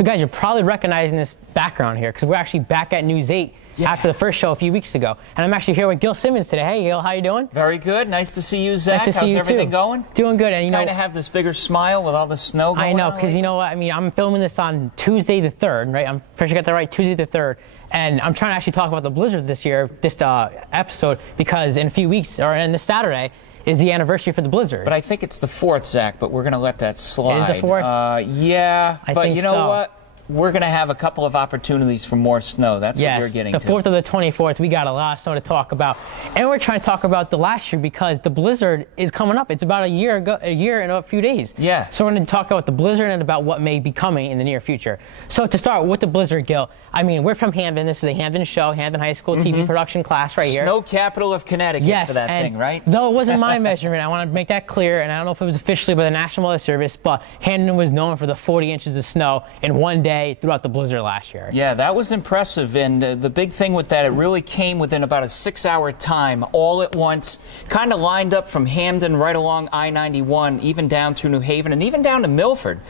So guys, you're probably recognizing this background here because we're actually back at News 8 after the first show a few weeks ago. And I'm actually here with Gil Simmons today. Hey, Gil, how you doing? Very good. Nice to see you, Zach. Nice to see you, everything too. going? Doing good. And you kind of have this bigger smile with all the snow going on. I know, because you know what? I mean, I'm filming this on Tuesday the 3rd, right? I'm pretty sure I got that right, Tuesday the 3rd. And I'm trying to actually talk about the blizzard this year, this episode, because in a few weeks, or in this Saturday, is the anniversary for the blizzard. But I think it's the 4th, Zach, but we're going to let that slide. It is the 4th? Yeah, but you know what? We're going to have a couple of opportunities for more snow. That's what you're getting to. The 4th or the 24th, we got a lot of snow to talk about. And we're trying to talk about the last year because the blizzard is coming up. It's about a year and a few days. Yeah. So we're going to talk about the blizzard and about what may be coming in the near future. So to start with the blizzard, Gil, I mean, we're from Hamden. This is a Hamden show, Hamden High School TV production class right here. Snow capital of Connecticut for that thing, right? Though it wasn't my measurement, I want to make that clear, and I don't know if it was officially by the National Weather Service, but Hamden was known for the 40 inches of snow in one day throughout the blizzard last year. Yeah, that was impressive, and the big thing with that, it really came within about a 6-hour time, all at once, kind of lined up from Hamden right along I-91, even down through New Haven, and even down to Milford,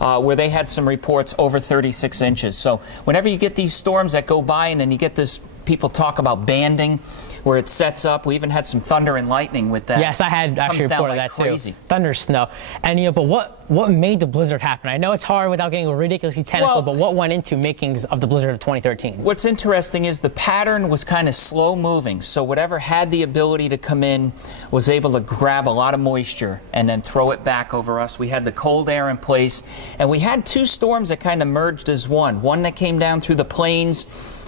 where they had some reports over 36 inches. So whenever you get these storms that go by, and then you get this, people talk about banding, where it sets up. We even had some thunder and lightning with that. Yes, I had actually reported that too. Thunder, snow. And you know, but what made the blizzard happen? I know it's hard without getting ridiculously technical, but what went into makings of the blizzard of 2013? What's interesting is the pattern was kind of slow moving. So whatever had the ability to come in was able to grab a lot of moisture and then throw it back over us. We had the cold air in place, and we had two storms that kind of merged as one. One that came down through the plains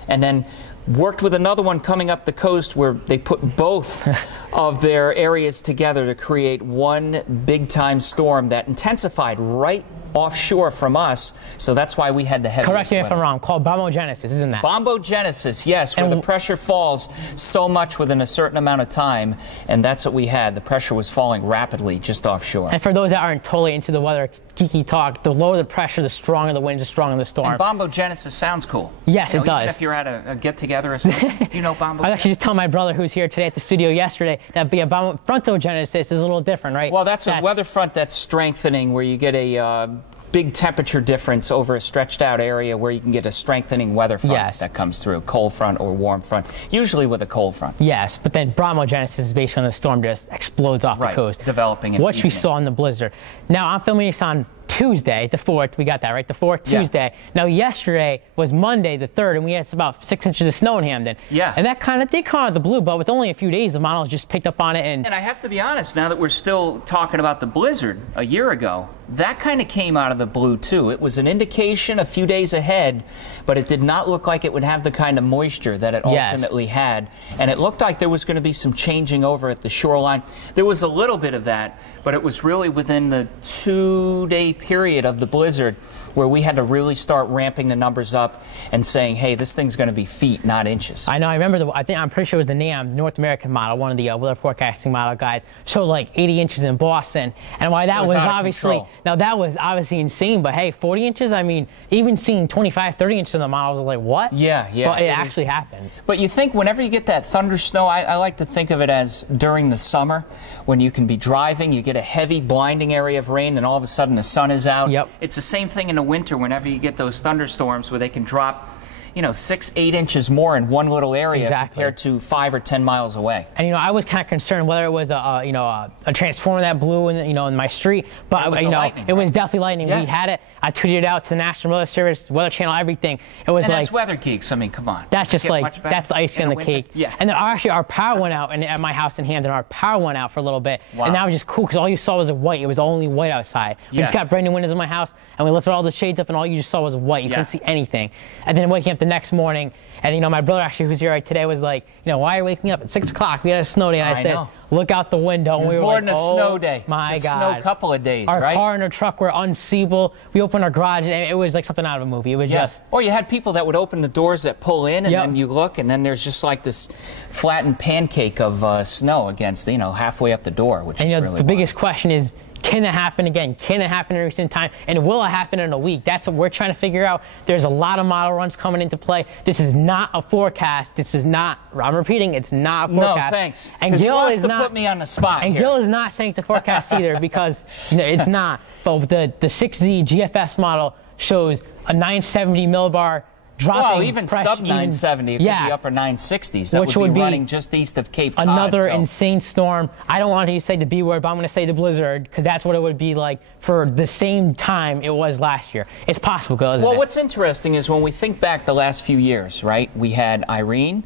and then worked with another one coming up the coast where they put both of their areas together to create one big-time storm that intensified right offshore from us, so that's why we had the heaviest. Correct me if I'm wrong, called bombogenesis, isn't that? Bombogenesis, yes, where the pressure falls so much within a certain amount of time, and that's what we had. The pressure was falling rapidly just offshore. And for those that aren't totally into the weather geeky talk, the lower the pressure, the stronger the winds, the stronger the storm. And bombogenesis sounds cool. Yes, it does. Even if you're at a get-together or something, you know bombogenesis. I was actually just telling my brother who's here today at the studio yesterday that frontogenesis is a little different, right? Well, that's a weather front that's strengthening, where you get a big temperature difference over a stretched out area where you can get a strengthening weather front that comes through, cold front or warm front, usually with a cold front. Yes, but then bombogenesis is based on the storm just explodes off the coast. Developing and which we saw in the blizzard. Now, I'm filming this on Tuesday, the 4th, we got that, right? The 4th, Tuesday. Now, yesterday was Monday, the 3rd, and we had about 6 inches of snow in Hamden. Yeah. And that kind of did come out of the blue, but with only a few days, the models just picked up on it. And I have to be honest, now that we're still talking about the blizzard a year ago, that kind of came out of the blue, too. It was an indication a few days ahead, but it did not look like it would have the kind of moisture that it ultimately had. And it looked like there was going to be some changing over at the shoreline. There was a little bit of that, but it was really within the 2-day period of the blizzard where we had to really start ramping the numbers up and saying, hey, this thing's going to be feet, not inches. I know. I remember, I'm pretty sure it was the NAM, North American model, one of the weather forecasting model guys, showed like 80 inches in Boston. And why that was obviously, now that was obviously insane, but hey, 40 inches, I mean, even seeing 25, 30 inches in the model, I was like, what? Yeah. But it actually happened. But you think whenever you get that thunder snow, I like to think of it as during the summer when you can be driving, you get a heavy blinding area of rain, and all of a sudden the sun is out. Yep. It's the same thing in the winter whenever you get those thunderstorms where they can drop, you know, 6, 8 inches more in one little area compared to 5 or 10 miles away. And you know, I was kind of concerned whether it was a transformer that blew in my street, but it was definitely lightning. We had it. I tweeted it out to the National Weather Service, Weather Channel, everything. It was and that's weather geeks. I mean, come on. That's just like that's the icing on the cake. Yeah. And then actually our power went out, and at my house in Hamden, our power went out for a little bit, and that was just cool because all you saw was white. It was only white outside. We just got brand new windows in my house, and we lifted all the shades up, and all you just saw was white. You couldn't see anything. And then waking up the next morning, and you know, my brother actually, who's here right today, was like, you know, why are you waking up at 6 o'clock? We had a snow day, and I said, look out the window. It was more than a snow day. My it's a God. snow couple of days, our right? car and our truck were unseeable. We opened our garage, and it was like something out of a movie. It was just... Or you had people that would open the doors that pull in, and then you look, and then there's just like this flattened pancake of snow against, you know, halfway up the door, which is really the biggest question is, can it happen again? Can it happen in recent time? And will it happen in a week? That's what we're trying to figure out. There's a lot of model runs coming into play. This is not a forecast. This is not, I'm repeating, it's not a forecast. No, thanks. And Gil is not put me on the spot. And Gil is not saying to forecast either because it's not. But the 6Z GFS model, shows a 970 millibar dropping. Well, even sub 970, it could be upper 960s. That which would be running just east of Cape Cod. Another insane storm. I don't want to say the B word, but I'm going to say the blizzard, because that's what it would be like for the same time it was last year. It's possible, isn't it? Well, what's interesting is when we think back the last few years, right? We had Irene.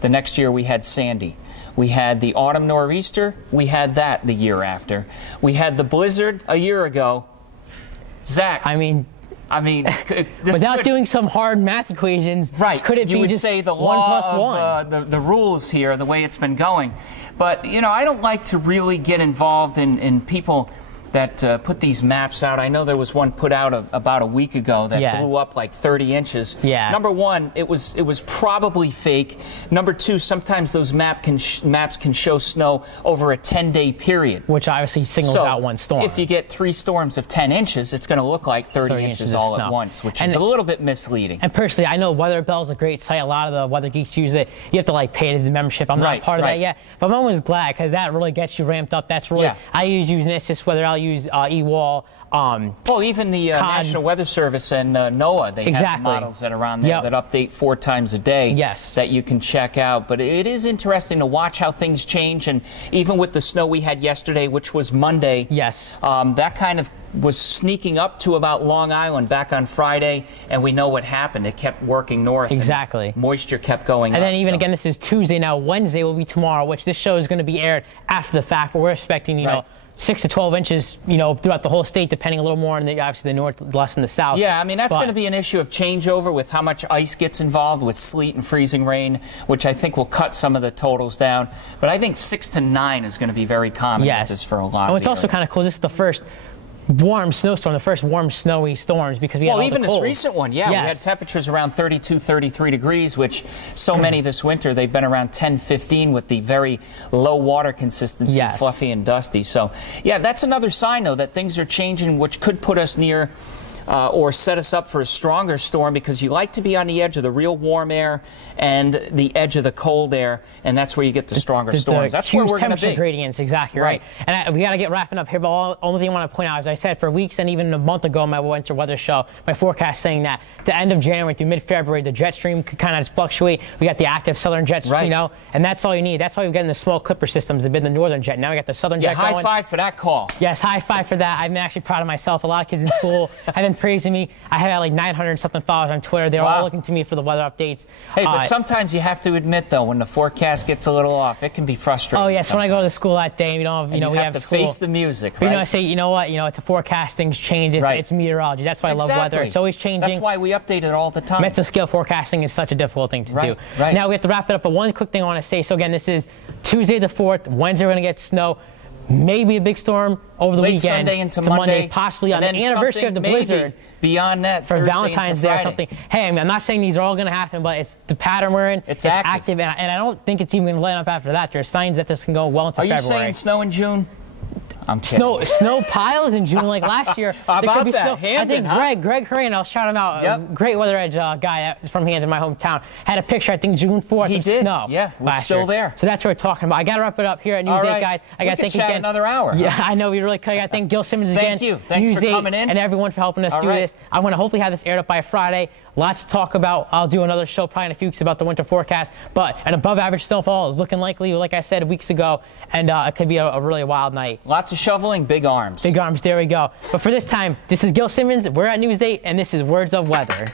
The next year we had Sandy. We had the autumn nor'easter. We had that the year after. We had the blizzard a year ago. Zach. I mean, without doing some hard math equations, right? Could it you be would just say the 1 law plus 1? Of the rules here, the way it's been going. But you know, I don't like to really get involved in people that put these maps out. I know there was one put out about a week ago that blew up like 30 inches. Yeah. Number one, it was probably fake. Number two, sometimes those maps can show snow over a 10-day period, which obviously signals out one storm. If you get 3 storms of 10 inches, it's going to look like 30 inches all at once, which is a little bit misleading. And personally, I know Weather Bell's a great site. A lot of the weather geeks use it. You have to like pay the membership. I'm not part of that yet, but I'm always glad, because that really gets you ramped up. That's really I use NISIS, whether I'll use eWall. Well, even the National Weather Service and NOAA, they have models that are on there that update 4 times a day that you can check out. But it is interesting to watch how things change, and even with the snow we had yesterday, which was Monday, that kind of was sneaking up to about Long Island back on Friday, and we know what happened. It kept working north. Exactly. And moisture kept going and up. And then even again, this is Tuesday now. Wednesday will be tomorrow, which this show is going to be aired after the fact, but we're expecting, you know, 6 to 12 inches, you know, throughout the whole state, depending a little more on the, obviously the north, less in the south. Yeah, I mean, that's going to be an issue of changeover with how much ice gets involved with sleet and freezing rain, which I think will cut some of the totals down. But I think 6 to 9 is going to be very common with this for a lot of it's also kind of cool. This is the first warm snowstorm, the first warm snowy storms, because we had all even the this recent one, we had temperatures around 32, 33 degrees, which so many this winter, they've been around 10, 15 with the very low water consistency, fluffy and dusty. So, yeah, that's another sign, though, that things are changing, which could put us near or set us up for a stronger storm, because you like to be on the edge of the real warm air and the edge of the cold air, and that's where you get the stronger storms. That's where we're going to be. Temperature gradients, exactly right. And we got to get wrapping up here, but only thing I want to point out, as I said, for weeks and even a month ago in my winter weather show, my forecast saying that the end of January through mid-February, the jet stream could kind of fluctuate. We got the active southern jets, you know, and that's all you need. That's why we're getting the small clipper systems. They've been the northern jet. Now we got the southern jet going. High five for that call. Yes, high five for that. I'm actually proud of myself. A lot of kids in school have been praising me. I have like 900-something followers on Twitter. They're all looking to me for the weather updates. Hey, but sometimes you have to admit, though, when the forecast gets a little off, it can be frustrating. Oh, yes, when I go to school that day, we don't have, you know, we have to school. face the music, right? You know, I say, you know what, you know, it's a forecast, things change, it's meteorology. That's why I love weather. It's always changing. That's why we update it all the time. Mesoscale forecasting is such a difficult thing to do. Now we have to wrap it up, but one quick thing I want to say. So again, this is Tuesday the 4th. Wednesday we're going to get snow. Maybe a big storm over the weekend. Sunday into Monday. Possibly on the anniversary of the blizzard. Beyond that, for Valentine's Day or something. Hey, I'm not saying these are all going to happen, but it's the pattern we're in. It's active, and I don't think it's even going to let up after that. There are signs that this can go well into February. Are you saying snow in June? I'm kidding. Snow piles in June like last year. How about that? Snow. Hamden, I think Greg Hurrian, I'll shout him out, a great Weather Edge guy from Hamden, my hometown, had a picture, I think June 4th of snow. Yeah, we're still there. So that's what we're talking about. I got to wrap it up here at News 8, guys. I got to thank you again. Another hour. Yeah, I know, we really could. I got to thank Gil Simmons again. Thank you. Thanks for coming in. And everyone for helping us do this. I want to hopefully have this aired up by Friday. Lots to talk about. I'll do another show probably in a few weeks about the winter forecast. But an above-average snowfall is looking likely, like I said weeks ago, and it could be a really wild night. Lots of shoveling, big arms. Big arms, there we go. But for this time, this is Gil Simmons. We're at News 8, and this is Words of Weather.